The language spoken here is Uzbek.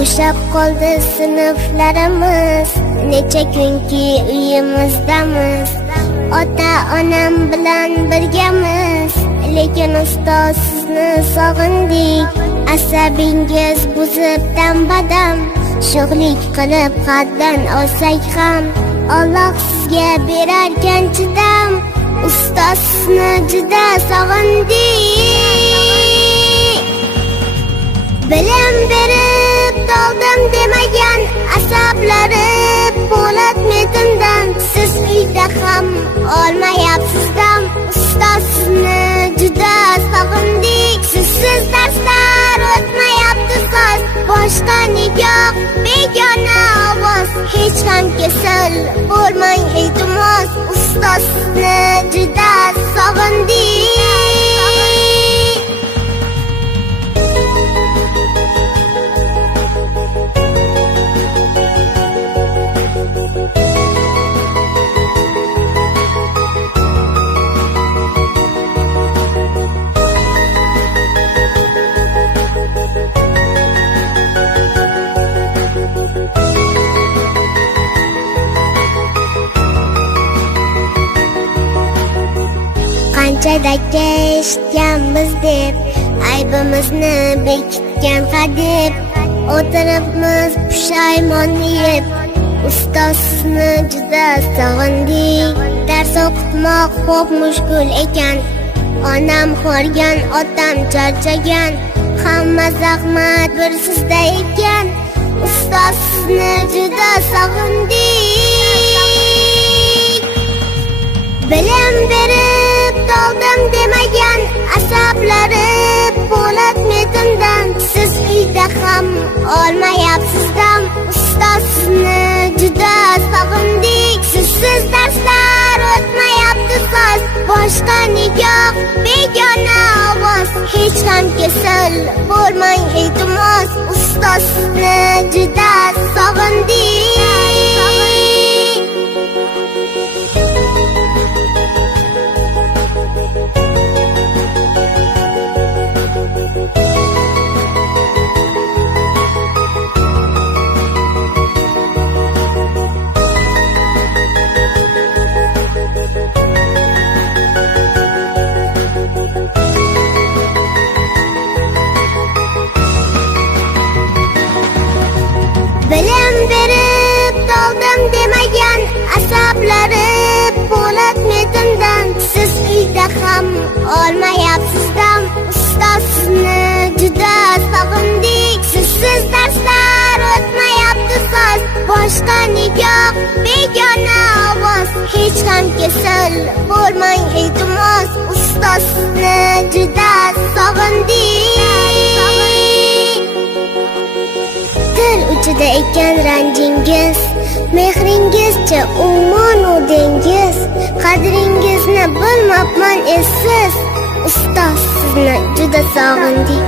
bo'shab qoldi sinflarimiz, necha kunki uyimizdamiz. Ota-onam bilan birgamiz, lekin ustoz sizni sog'indik. Asabingiz buzib dam-badam, sho'xlik qilib haddan olsak ham, Alloh sizga berarkan chidam. Ustoz sizni juda sog'indik. Bilim berib doldim demagan asablari po'lat metindan, siz uyda ham olmayapsiz dam. Ustoz sizni juda sog'indik. Sizsiz darslar o'tmayapti soz, boshqa nigoh begona ovoz. Hech ham kasal bo'lmang iltimos, ustoz sizni juda sog'indik. Qancha dakka eshitganmiz deb, aybimizni bekitgan hadeb, o'tiribmiz pushaymon yeb. Ustoz sizni juda sog'indik. Dars o'qitmoq xo'p mushkul ekan, onam xo'rgan, otam charchagan, hamma zahmat bir sizda ekan. Ustoz sizni juda sog'indik. Bilim berib doldim demagan asablari po'lat metindan, siz uyda ham olmayapsiz dam. Ustoz sizni juda sog'indik. Sizsiz darslar o'tmayapti soz, boshqa nigoh begona ovoz. Hech ham kasal bo'lmang iltimos, ustoz sizni juda sog'indik. Bilim berib doldim demagan asablari po'lat metindan, siz uyda ham olmayapsiz dam. Ustoz sizni juda sog'indik. Sizsiz darslar o'tmayapti soz, boshqa nigoh begona ovoz. Hech ham kasal bo'lmang iltimos, ustoz sizni juda sog'indik. Til uchida ekan ranjingiz, mehringizcha ummonu dengiz. Qadringizni bilmabman esiz, ustoz sizni juda sog'indik.